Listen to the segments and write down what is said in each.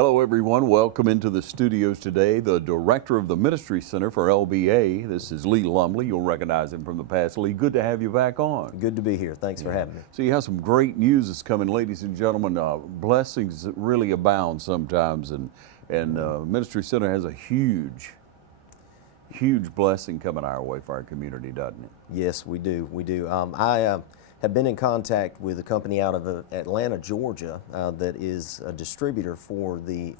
Hello everyone, welcome into the studios today. The Director of the Ministry Center for LBA, this is Lee Lumley. You'll recognize him from the past. Lee, good to have you back on. Good to be here. Thanks for having me. So you have some great news that's coming, ladies and gentlemen. Blessings really abound sometimes, and Ministry Center has a huge blessing coming our way for our community, doesn't it? Yes, we do. We do. I have been in contact with a company out of Atlanta, Georgia, that is a distributor for the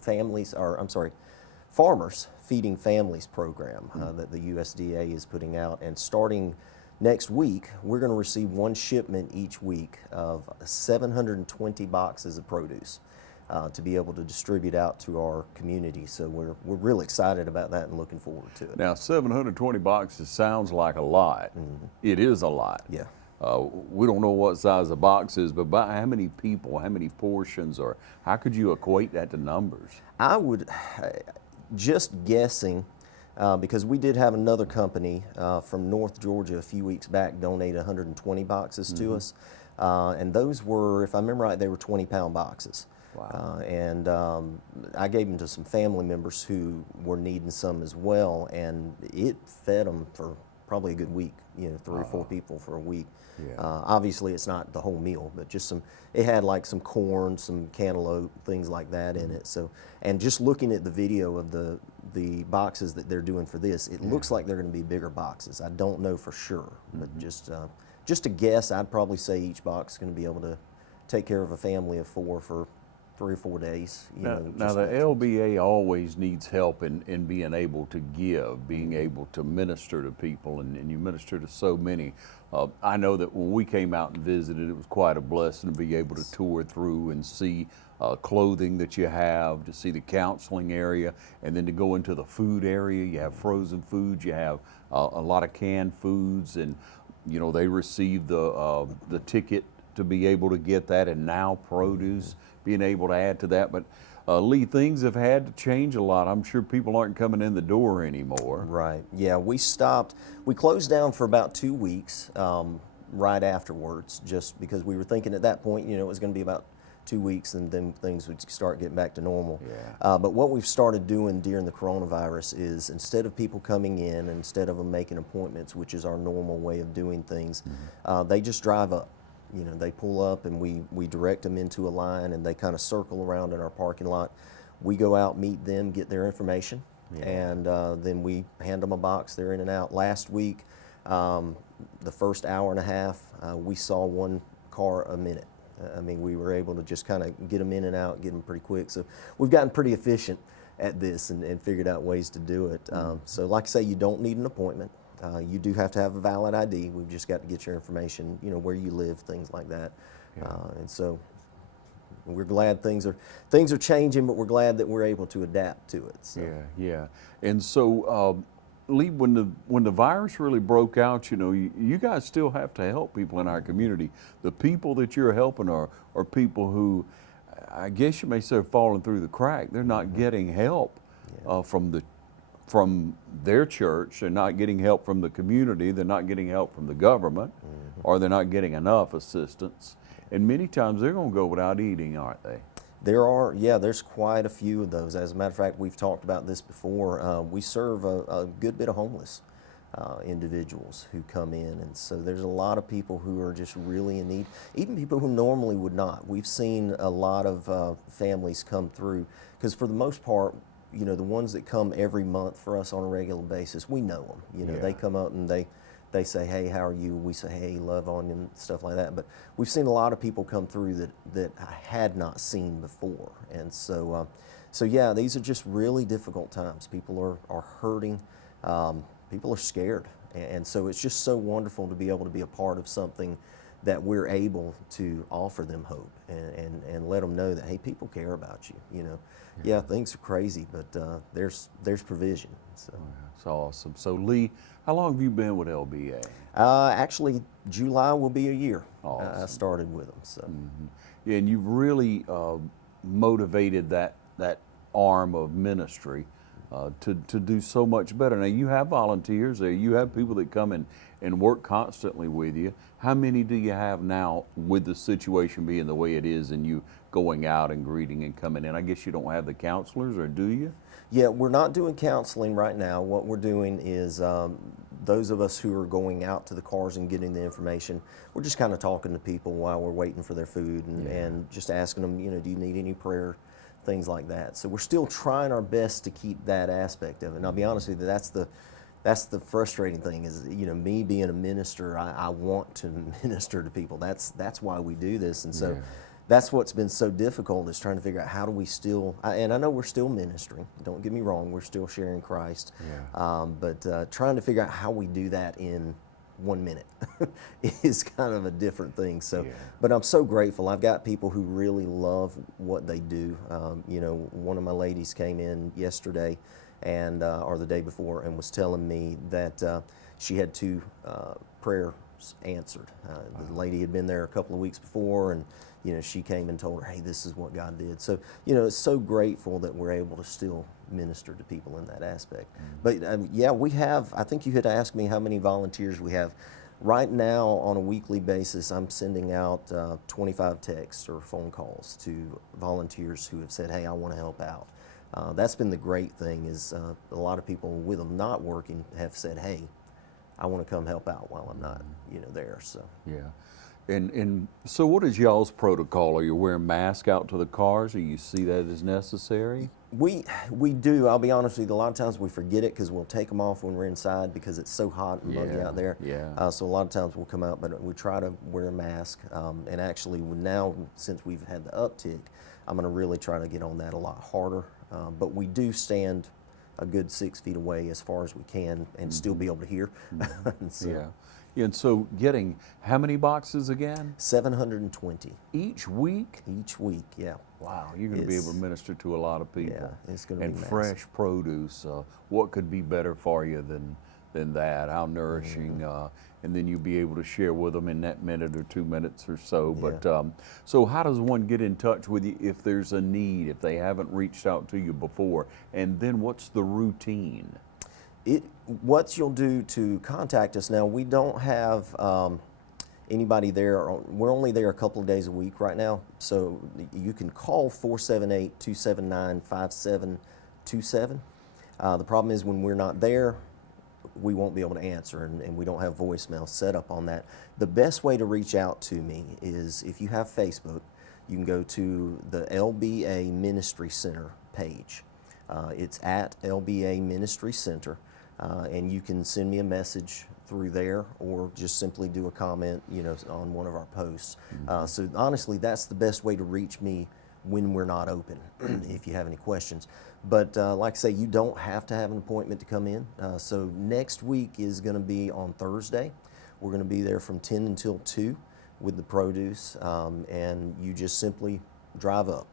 Farmers Feeding Families program that the USDA is putting out. And starting next week, we're going to receive one shipment each week of 720 boxes of produce to be able to distribute out to our community. So we're really excited about that and looking forward to it. Now, 720 boxes sounds like a lot. Mm-hmm. It is a lot. Yeah. We don't know what size the box is, but by how many people, how many portions, or how could you equate that to numbers? I would, just guessing, because we did have another company from North Georgia a few weeks back donate 120 boxes to us, and those were, if I remember right, they were 20-pound boxes. Wow. And I gave them to some family members who were needing some as well, and it fed them for probably a good week, 3 or 4 people for a week. Yeah. Obviously it's not the whole meal, but just it had like some corn, some cantaloupe, things like that in it. So, and just looking at the video of the boxes that they're doing for this, it looks like they're going to be bigger boxes. I don't know for sure, but just a guess, I'd probably say each box is going to be able to take care of a family of 4 for 3 or 4 days. Now the LBA always needs help in being able to give, being able to minister to people, and you minister to so many. I know that when we came out and visited, it was quite a blessing to be able to tour through and see clothing that you have, to see the counseling area, and then to go into the food area. You have frozen foods, you have a lot of canned foods, and they receive the ticket to be able to get that, and now produce, being able to add to that. But Lee, things have had to change a lot. I'm sure people aren't coming in the door anymore. Right. Yeah, we closed down for about 2 weeks right afterwards, just because we were thinking at that point, it was going to be about 2 weeks and then things would start getting back to normal. Yeah. But what we've started doing during the coronavirus is, instead of people coming in, instead of them making appointments, which is our normal way of doing things, they just drive up. They pull up and we direct them into a line, and they kind of circle around in our parking lot. We go out, meet them, get their information, and then we hand them a box. They're in and out. Last week, the first hour and a half, we saw 1 car a minute. We were able to just kind of get them in and out, get them pretty quick. So we've gotten pretty efficient at this and figured out ways to do it. So like I say, you don't need an appointment. You do have to have a valid ID. We've just got to get your information, where you live, things like that. Yeah. And so we're glad things are changing, but we're glad that we're able to adapt to it. So. Yeah. And so, Lee, when the virus really broke out, you guys still have to help people in our community. The people that you're helping are people who, I guess you may say, are falling through the crack. They're not getting help from their church. They're not getting help from the community. They're not getting help from the government, or they're not getting enough assistance. And many times they're going to go without eating, aren't they? There's quite a few of those. As a matter of fact, we've talked about this before. We serve a good bit of homeless individuals who come in, and so there's a lot of people who are just really in need, even people who normally would not. We've seen a lot of families come through, because for the most part, the ones that come every month for us on a regular basis, we know them. They come up and they say, "Hey, how are you?" We say, "Hey, love on you," and stuff like that. But we've seen a lot of people come through that I had not seen before. And so yeah, these are just really difficult times. People are hurting. People are scared. And so it's just so wonderful to be able to be a part of something that we're able to offer them hope and let them know that, hey, people care about you. Yeah, things are crazy, but there's provision. So. That's awesome. So Lee, how long have you been with LBA? Actually, July will be a year. Awesome. I started with them. So. Yeah, and you've really motivated that arm of ministry to do so much better. Now, you have volunteers there. You have people that come and work constantly with you. How many do you have now, with the situation being the way it is, and you going out and greeting and coming in? I guess you don't have the counselors, or do you? Yeah, we're not doing counseling right now. What we're doing is those of us who are going out to the cars and getting the information, we're just kind of talking to people while we're waiting for their food and just asking them, you know, do you need any prayer, things like that. So we're still trying our best to keep that aspect of it. And I'll be honest with you, that's the frustrating thing is, you know, me being a minister, I want to minister to people. That's why we do this. And so that's what's been so difficult, is trying to figure out how do we still, and I know we're still ministering, don't get me wrong, we're still sharing Christ, but trying to figure out how we do that in 1 minute is kind of a different thing. So, but I'm so grateful. I've got people who really love what they do. You know, one of my ladies came in yesterday and or the day before and was telling me that she had 2 prayers answered. The lady had been there a couple of weeks before, and you know, she came and told her, hey, this is what God did. So, you know, it's so grateful that we're able to still minister to people in that aspect. But yeah, we have, I think you had asked me how many volunteers we have. Right now, on a weekly basis, I'm sending out 25 texts or phone calls to volunteers who have said, hey, I want to help out. That's been the great thing, is a lot of people with them not working have said, hey, I want to come help out while I'm not, you know, there. So And so what is y'all's protocol? Are you wearing masks out to the cars, or you see that as necessary? We do. I'll be honest with you, a lot of times we forget it because we'll take them off when we're inside because it's so hot and muggy out there. So a lot of times we'll come out, but we try to wear a mask. And actually now, since we've had the uptick, I'm going to really try to get on that a lot harder. But we do stand a good 6 feet away as far as we can and still be able to hear. And so getting how many boxes again? 720. Each week? Each week, yeah. Wow, you're going to be able to minister to a lot of people. Yeah, it's going to be massive. Fresh produce. What could be better for you than that? How nourishing. And then you'll be able to share with them in that minute or 2 minutes or so. But so how does one get in touch with you if there's a need, if they haven't reached out to you before? And then what's the routine? What you'll do to contact us now, we don't have anybody there. We're only there a couple of days a week right now. So you can call 478-279-5727. The problem is when we're not there, we won't be able to answer, and we don't have voicemail set up on that. The best way to reach out to me is if you have Facebook, you can go to the LBA Ministry Center page. It's at LBA Ministry Center. And you can send me a message through there, or just simply do a comment, you know, on one of our posts. So honestly, that's the best way to reach me when we're not open, if you have any questions. But like I say, you don't have to have an appointment to come in. So next week is going to be on Thursday. We're going to be there from 10 until 2 with the produce, and you just simply drive up,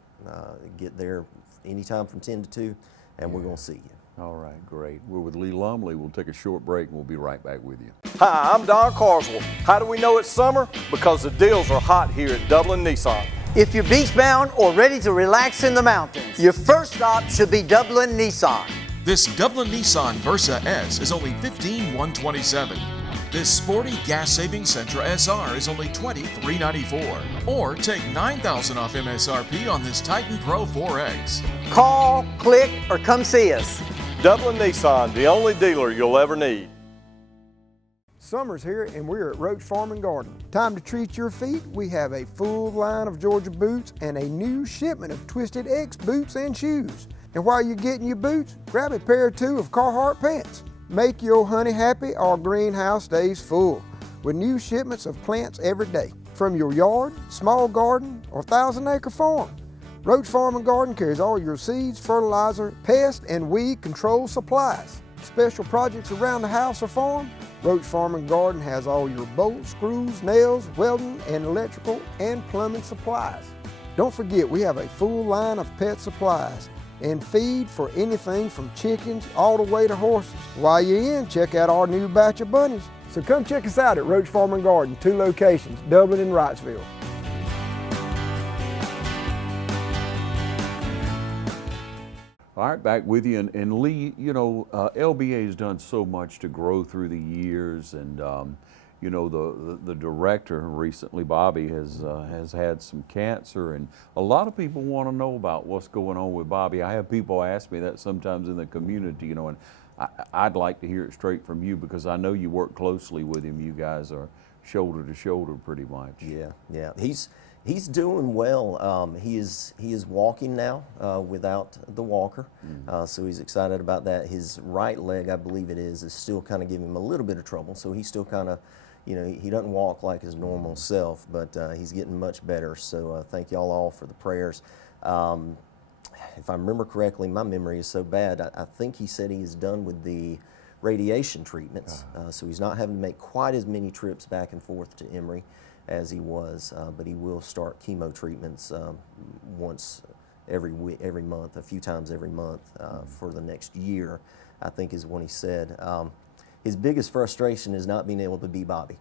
get there anytime from 10 to 2, and we're going to see you. All right, great. We're with Lee Lumley. We'll take a short break and we'll be right back with you. Hi, I'm Don Carswell. How do we know it's summer? Because the deals are hot here at Dublin Nissan. If you're beach-bound or ready to relax in the mountains, your first stop should be Dublin Nissan. This Dublin Nissan Versa S is only $15,127. This sporty gas-saving Sentra SR is only $23,994. Or take $9,000 off MSRP on this Titan Pro 4X. Call, click, or come see us. Dublin Nissan, the only dealer you'll ever need. Summer's here and we're at Roach Farm and Garden. Time to treat your feet. We have a full line of Georgia boots and a new shipment of Twisted X boots and shoes. And while you're getting your boots, grab a pair or 2 of Carhartt pants. Make your honey happy, our greenhouse stays full with new shipments of plants every day. From your yard, small garden, or 1,000-acre farm. Roach Farm and Garden carries all your seeds, fertilizer, pest, and weed control supplies. Special projects around the house or farm? Roach Farm and Garden has all your bolts, screws, nails, welding, and electrical and plumbing supplies. Don't forget, we have a full line of pet supplies and feed for anything from chickens all the way to horses. While you're in, check out our new batch of bunnies. So come check us out at Roach Farm and Garden, 2 locations, Dublin and Wrightsville. All right, back with you. And Lee, you know, LBA has done so much to grow through the years, and you know, the director recently, Bobby, has had some cancer, and a lot of people want to know about what's going on with Bobby. I have people ask me that sometimes in the community, you know, and I'd like to hear it straight from you because I know you work closely with him. You guys are shoulder to shoulder pretty much. Yeah. He's doing well. He is walking now without the walker, so he's excited about that. His right leg, I believe it is still kind of giving him a little bit of trouble. So he's still kind of, you know, he doesn't walk like his normal self, but he's getting much better. So thank y'all all for the prayers. If I remember correctly, my memory is so bad. I think he said he is done with the radiation treatments, so he's not having to make quite as many trips back and forth to Emory as he was, but he will start chemo treatments once every month, a few times every month for the next year, I think is when he said. His biggest frustration is not being able to be Bobby.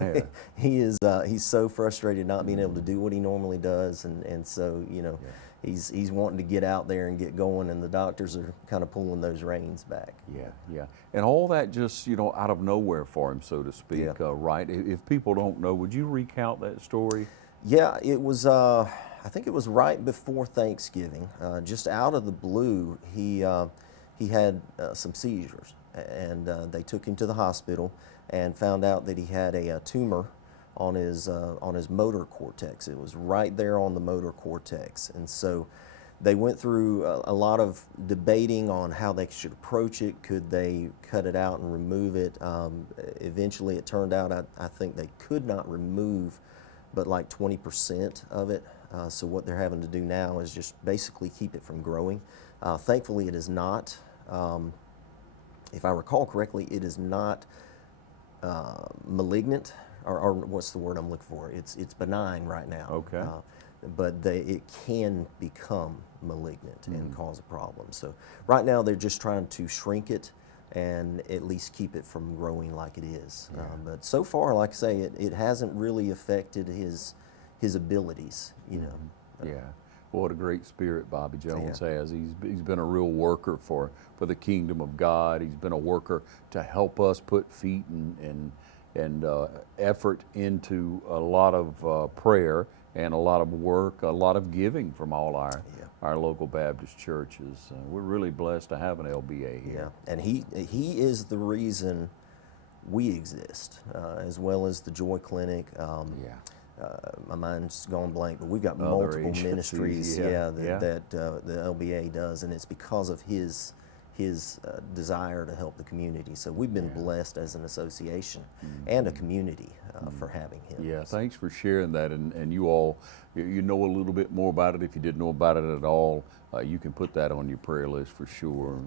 Yeah. He's so frustrated not being able to do what he normally does, and so, you know, he's wanting to get out there and get going, and the doctors are kind of pulling those reins back. Yeah. And all that just, you know, out of nowhere for him, so to speak, Yeah. right? If people don't know, would you recount that story? Yeah, it was, I think it was right before Thanksgiving. Just out of the blue, he had some seizures, and they took him to the hospital and found out that he had a tumor on his motor cortex. It was right there on the motor cortex, and so they went through a lot of debating on how they should approach it. Could they cut it out and remove it? Eventually, it turned out I think they could not remove but like 20% of it. So what they're having to do now is just basically keep it from growing. Thankfully, it is not. If I recall correctly, it is not malignant, or what's the word I'm looking for? It's benign right now. Okay. But it can become malignant and cause a problem. So right now they're just trying to shrink it and at least keep it from growing like it is. But so far, like I say, it hasn't really affected his abilities, you know. Yeah. What a great spirit Bobby Jones has. He's been a real worker for the kingdom of God. He's been a worker to help us put feet and effort into a lot of prayer and a lot of work, a lot of giving from all our local Baptist churches. We're really blessed to have an LBA here. Yeah, and he is the reason we exist, as well as the Joy Clinic. My mind's gone blank, but we've got Other multiple agencies, ministries that the LBA does, and it's because of his desire to help the community. So we've been blessed as an association and a community for having him. Yeah, thanks for sharing that, and you all, you know a little bit more about it. If you didn't know about it at all, you can put that on your prayer list for sure,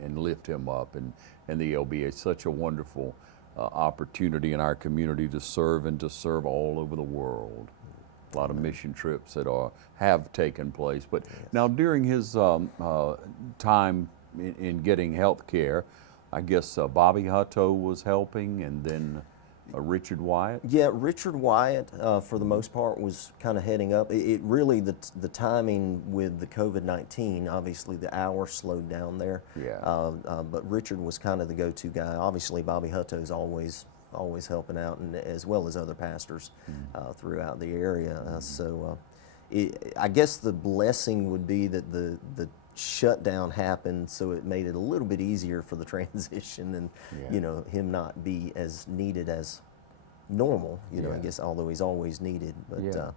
and lift him up. And the LBA is such a wonderful opportunity in our community to serve all over the world. A lot of mission trips that have taken place. But now during his time in getting health care, I guess Bobby Hutto was helping, and then Richard Wyatt? Yeah, Richard Wyatt, for the most part, was kind of heading up. It really, the timing with the COVID-19, obviously the hour slowed down there. Yeah. But Richard was kind of the go-to guy. Obviously, Bobby Hutto's always helping out, and as well as other pastors throughout the area. I guess the blessing would be that the shutdown happened, so it made it a little bit easier for the transition, and you know, him not be as needed as normal, you know, I guess, although he's always needed. But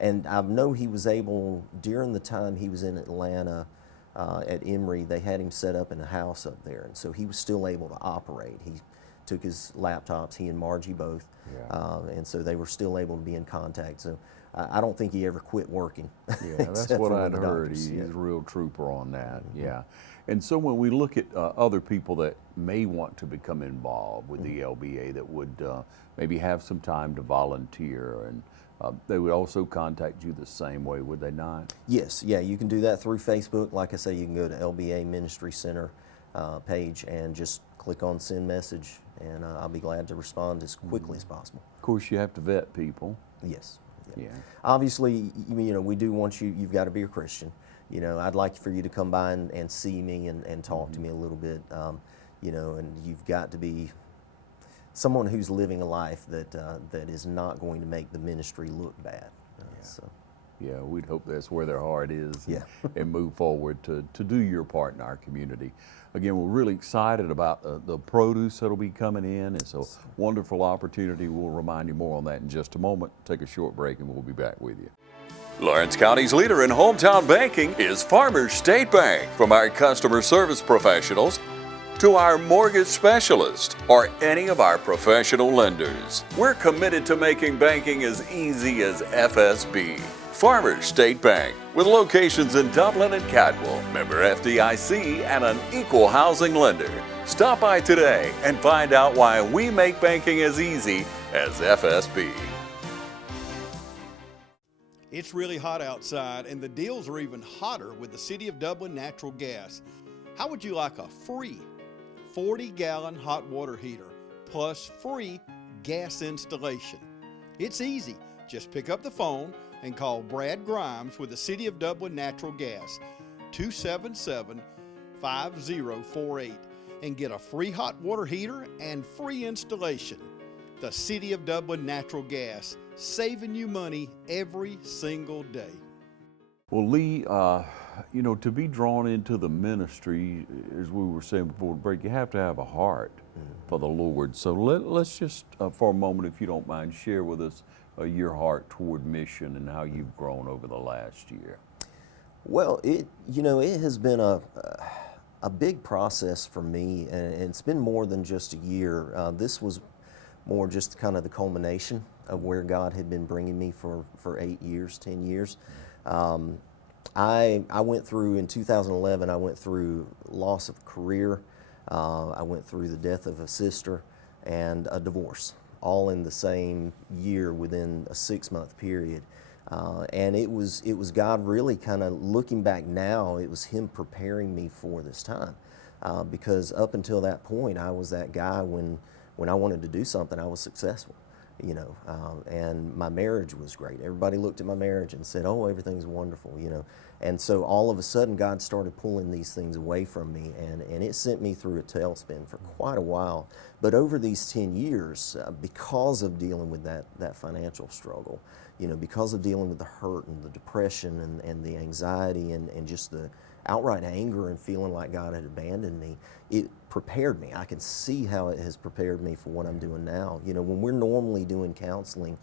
and I know he was able, during the time he was in Atlanta at Emory, they had him set up in a house up there, and so he was still able to operate. He took his laptops, he and Margie both, and so they were still able to be in contact. So I don't think he ever quit working. Yeah, that's what I'd heard. He's a real trooper on that. Yeah. And so when we look at other people that may want to become involved with the LBA, that would maybe have some time to volunteer, and they would also contact you the same way, would they not? Yes, yeah, you can do that through Facebook. Like I say, you can go to LBA Ministry Center page and just click on send message, and I'll be glad to respond as quickly as possible. Of course, you have to vet people. Yes. Yeah. Obviously, you know, we do want you've got to be a Christian. You know, I'd like for you to come by and see me and talk to me a little bit, you know, and you've got to be someone who's living a life that is not going to make the ministry look bad. So. Yeah, we'd hope that's where their heart is. Yeah. And move forward to do your part in our community. Again, we're really excited about the produce that'll be coming in. It's a wonderful opportunity. We'll remind you more on that in just a moment. Take a short break and we'll be back with you. Lawrence County's leader in hometown banking is Farmers State Bank. From our customer service professionals to our mortgage specialist or any of our professional lenders, we're committed to making banking as easy as FSB. Farmers State Bank, with locations in Dublin and Cadwell, member FDIC, and an equal housing lender. Stop by today and find out why we make banking as easy as FSB. It's really hot outside, and the deals are even hotter with the City of Dublin natural gas. How would you like a free 40-gallon hot water heater plus free gas installation? It's easy. Just pick up the phone and call Brad Grimes with the City of Dublin Natural Gas, 277-5048, and get a free hot water heater and free installation. The City of Dublin Natural Gas, saving you money every single day. Well, Lee, you know, to be drawn into the ministry, as we were saying before the break, you have to have a heart for the Lord. So let's just, for a moment, if you don't mind, share with us your heart toward mission and how you've grown over the last year. Well, it has been a big process for me, and it's been more than just a year. This was more just kind of the culmination of where God had been bringing me for 8 years, 10 years. I went through, in 2011, I went through loss of career. I went through the death of a sister and a divorce, all in the same year within a 6-month period. And it was God really kind of looking back now, it was Him preparing me for this time. Because up until that point, I was that guy when I wanted to do something, I was successful, you know, and my marriage was great. Everybody looked at my marriage and said, oh, everything's wonderful, you know. And so all of a sudden, God started pulling these things away from me, and it sent me through a tailspin for quite a while. But over these 10 years, because of dealing with that financial struggle, you know, because of dealing with the hurt and the depression and the anxiety and just the outright anger and feeling like God had abandoned me, it prepared me. I can see how it has prepared me for what I'm doing now. You know, when we're normally doing counseling,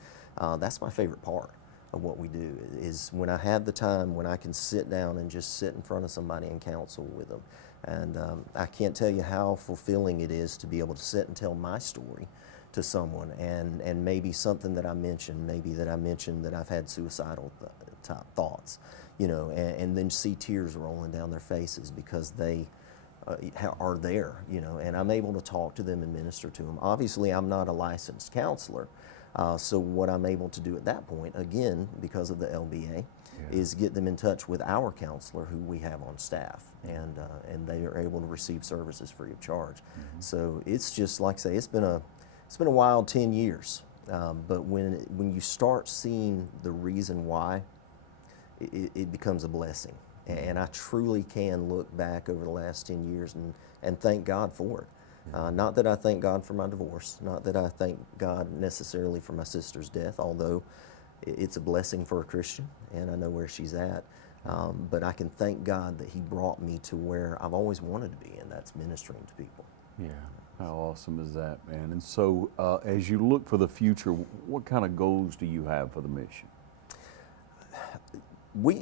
that's my favorite part of what we do, is when I have the time, when I can sit down and just sit in front of somebody and counsel with them. And I can't tell you how fulfilling it is to be able to sit and tell my story to someone, and maybe something that I mentioned, that I've had suicidal type thoughts, you know, and then see tears rolling down their faces because they are there, you know, and I'm able to talk to them and minister to them. Obviously, I'm not a licensed counselor, so what I'm able to do at that point, again, because of the LBA, is get them in touch with our counselor who we have on staff, and they are able to receive services free of charge. So it's just, like I say, it's been a wild 10 years, but when you start seeing the reason why, it becomes a blessing. And I truly can look back over the last 10 years and thank God for it. Not that I thank God for my divorce, not that I thank God necessarily for my sister's death, although it's a blessing for a Christian, and I know where she's at. But I can thank God that He brought me to where I've always wanted to be, and that's ministering to people. Yeah, how awesome is that, man? And so as you look for the future, what kind of goals do you have for the mission?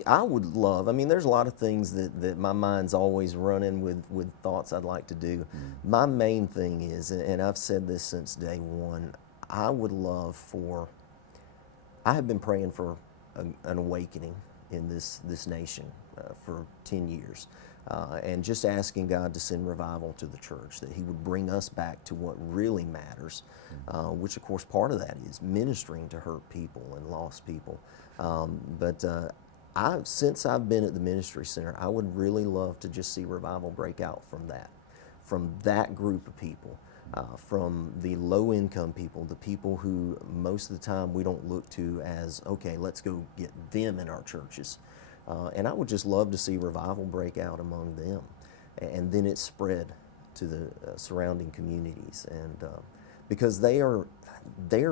I would love, I mean, there's a lot of things that my mind's always running with thoughts I'd like to do. My main thing is, and I've said this since day one, I would love I have been praying for an awakening in this nation for 10 years. And just asking God to send revival to the church, that He would bring us back to what really matters, which of course part of that is ministering to hurt people and lost people. But since I've been at the ministry center, I would really love to just see revival break out from that group of people, from the low income people, the people who most of the time we don't look to as, okay, let's go get them in our churches. And I would just love to see revival break out among them, and then it spread to the surrounding communities. And because they're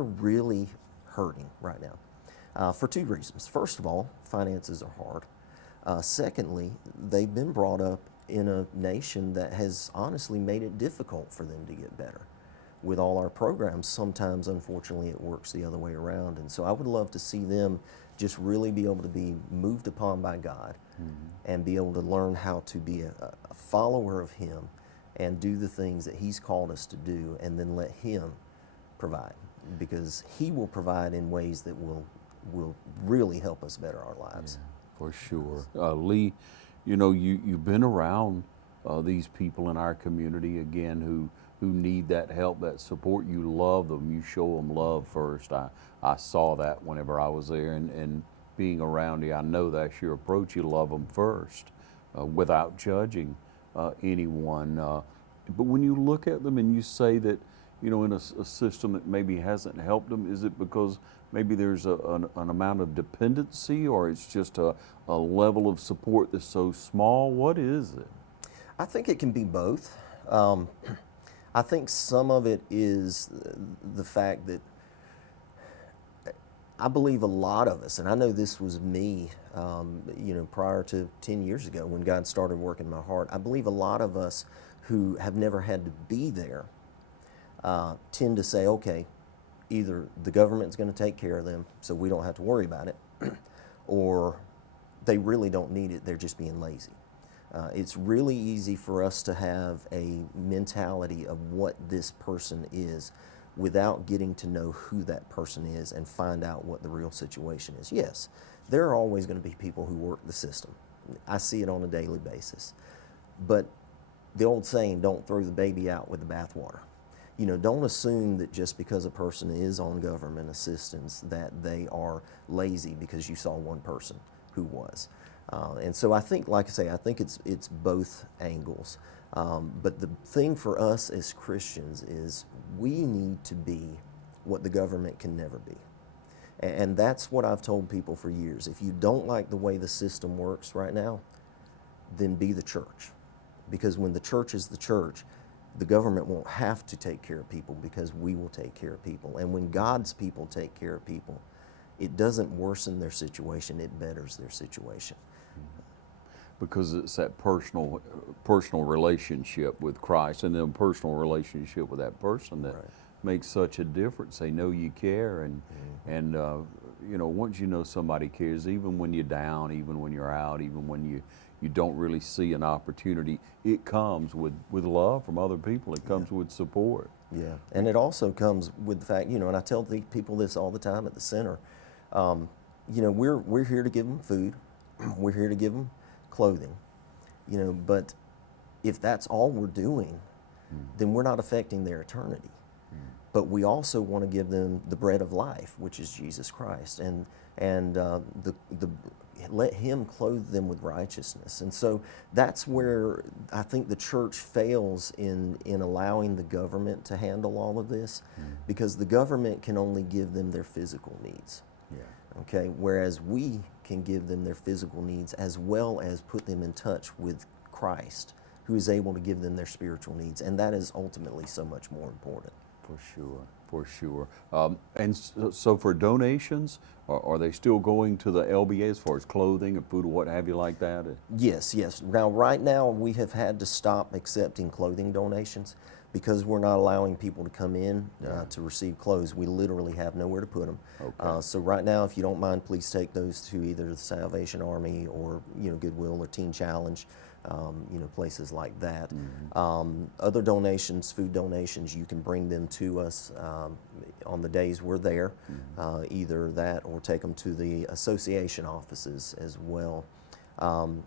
really hurting right now for two reasons. First of all, finances are hard. Secondly, they've been brought up in a nation that has honestly made it difficult for them to get better. With all our programs, sometimes unfortunately it works the other way around. And so I would love to see them just really be able to be moved upon by God and be able to learn how to be a follower of Him and do the things that He's called us to do, and then let Him provide, because He will provide in ways that will really help us better our lives. Yeah, for sure. Lee, you've been around these people in our community, again, who need that help, that support. You love them. You show them love first. I saw that whenever I was there, and being around you, I know that's your approach. You love them first without judging anyone. But when you look at them and you say that, in a system that maybe hasn't helped them, is it because maybe there's an amount of dependency, or it's just a level of support that's so small? What is it? I think it can be both. I think some of it is the fact that I believe a lot of us, and I know this was me, prior to 10 years ago when God started working in my heart, I believe a lot of us who have never had to be there tend to say, okay, either the government's going to take care of them so we don't have to worry about it, or they really don't need it, they're just being lazy. It's really easy for us to have a mentality of what this person is without getting to know who that person is and find out what the real situation is. Yes, there are always going to be people who work the system. I see it on a daily basis. But the old saying, don't throw the baby out with the bathwater. Don't assume that just because a person is on government assistance that they are lazy because you saw one person who was. And so I think, like I say, I think it's both angles. But the thing for us as Christians is we need to be what the government can never be. And that's what I've told people for years. If you don't like the way the system works right now, then be the church. Because when the church is the church, the government won't have to take care of people, because we will take care of people. And when God's people take care of people, it doesn't worsen their situation, it betters their situation. Because it's that personal relationship with Christ, and then a personal relationship with that person that makes such a difference. They know you care, and once you know somebody cares, even when you're down, even when you're out, even when you don't really see an opportunity, it comes with love from other people. It comes with support. Yeah, and it also comes with the fact, and I tell the people this all the time at the center, we're here to give them food, we're here to give them clothing, but if that's all we're doing, then we're not affecting their eternity. But we also want to give them the bread of life, which is Jesus Christ, and let Him clothe them with righteousness. And so that's where I think the church fails in allowing the government to handle all of this, because the government can only give them their physical needs. Okay, whereas we can give them their physical needs as well as put them in touch with Christ, who is able to give them their spiritual needs, and that is ultimately so much more important. For sure. And so for donations, are they still going to the LBA as far as clothing and food or what have you like that? Yes. Now, right now, we have had to stop accepting clothing donations because we're not allowing people to come in to receive clothes. We literally have nowhere to put them. Okay. So right now, if you don't mind, please take those to either the Salvation Army or Goodwill or Teen Challenge. Places like that. Other donations, food donations, you can bring them to us on the days we're there, either that or take them to the association offices as well. I'm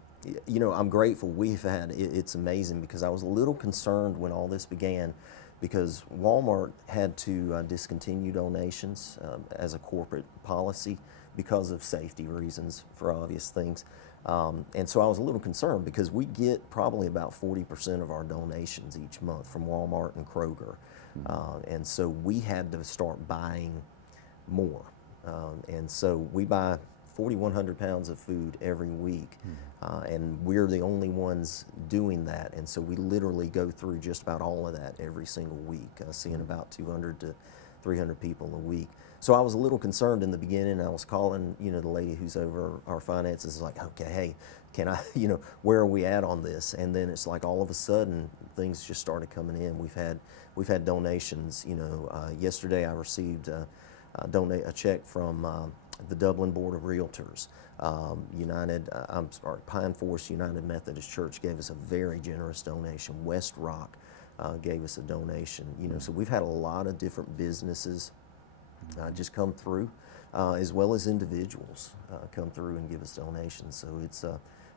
grateful. It's amazing, because I was a little concerned when all this began, because Walmart had to discontinue donations as a corporate policy because of safety reasons, for obvious things. And so I was a little concerned, because we get probably about 40% of our donations each month from Walmart and Kroger. And so we had to start buying more. And so we buy 4,100 pounds of food every week, and we're the only ones doing that. And so we literally go through just about all of that every single week, seeing about 200 to 300 people a week. So I was a little concerned in the beginning. I was calling, the lady who's over our finances, like, okay, hey, can I, where are we at on this? And then it's like all of a sudden things just started coming in. We've had donations. Yesterday I received a check from the Dublin Board of Realtors. Pine Forest United Methodist Church gave us a very generous donation. West Rock gave us a donation. So we've had a lot of different businesses just come through, as well as individuals come through and give us donations. So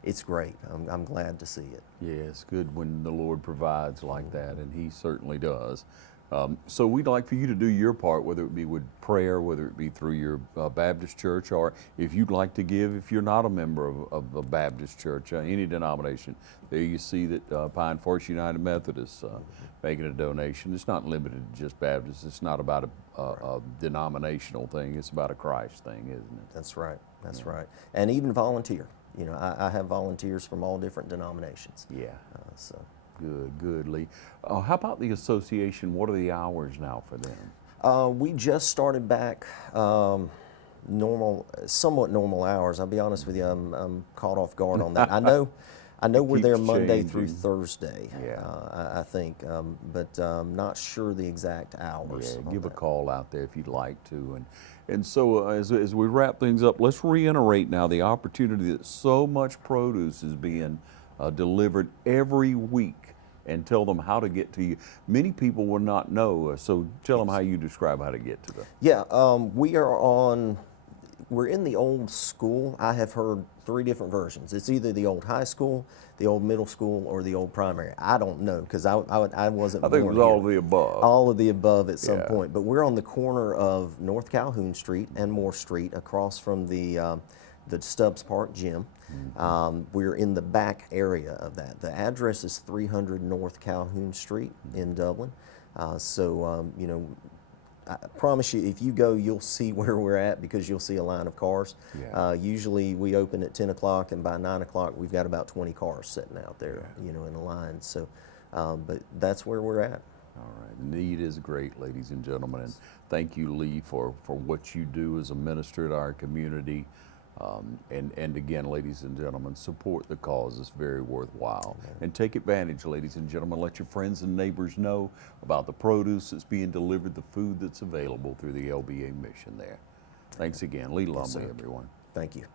it's great. I'm glad to see it. Yeah, it's good when the Lord provides like that, and He certainly does. So we'd like for you to do your part, whether it be with prayer, whether it be through your Baptist church, or if you'd like to give, if you're not a member of a Baptist church, any denomination. There you see that Pine Forest United Methodist making a donation. It's not limited to just Baptists. It's not about a denominational thing. It's about a Christ thing, isn't it? That's right. That's right. And even volunteer. I have volunteers from all different denominations. Yeah. So. Good, Lee. How about the association? What are the hours now for them? We just started back somewhat normal hours. I'll be honest with you, I'm caught off guard on that. I know we're there Monday through Thursday. Yeah. I think, but I'm not sure the exact hours. Yeah, give a call out there if you'd like to. And so as we wrap things up, let's reiterate now the opportunity that so much produce is being delivered every week, and tell them how to get to you. Many people will not know, so tell them how you describe how to get to them. Yeah, we're in the old school. I have heard 3 different versions. It's either the old high school, the old middle school, or the old primary. I don't know, because I wasn't I think it born was all here. of the above. All of the above at some Yeah. point. But we're on the corner of North Calhoun Street and Moore Street, across from the Stubbs Park Gym. We're in the back area of that. The address is 300 North Calhoun Street in Dublin. I promise you, if you go, you'll see where we're at, because you'll see a line of cars. Yeah. Usually we open at 10 o'clock, and by 9 o'clock we've got about 20 cars sitting out there, in a line. So, but that's where we're at. All right. Need is great, ladies and gentlemen, and thank you, Lee, for what you do as a minister to our community. And again, ladies and gentlemen, support the cause. It's very worthwhile. Amen. And take advantage, ladies and gentlemen. Let your friends and neighbors know about the produce that's being delivered, the food that's available through the LBA mission there. Thanks again. Lee Lumley, everyone. Thank you.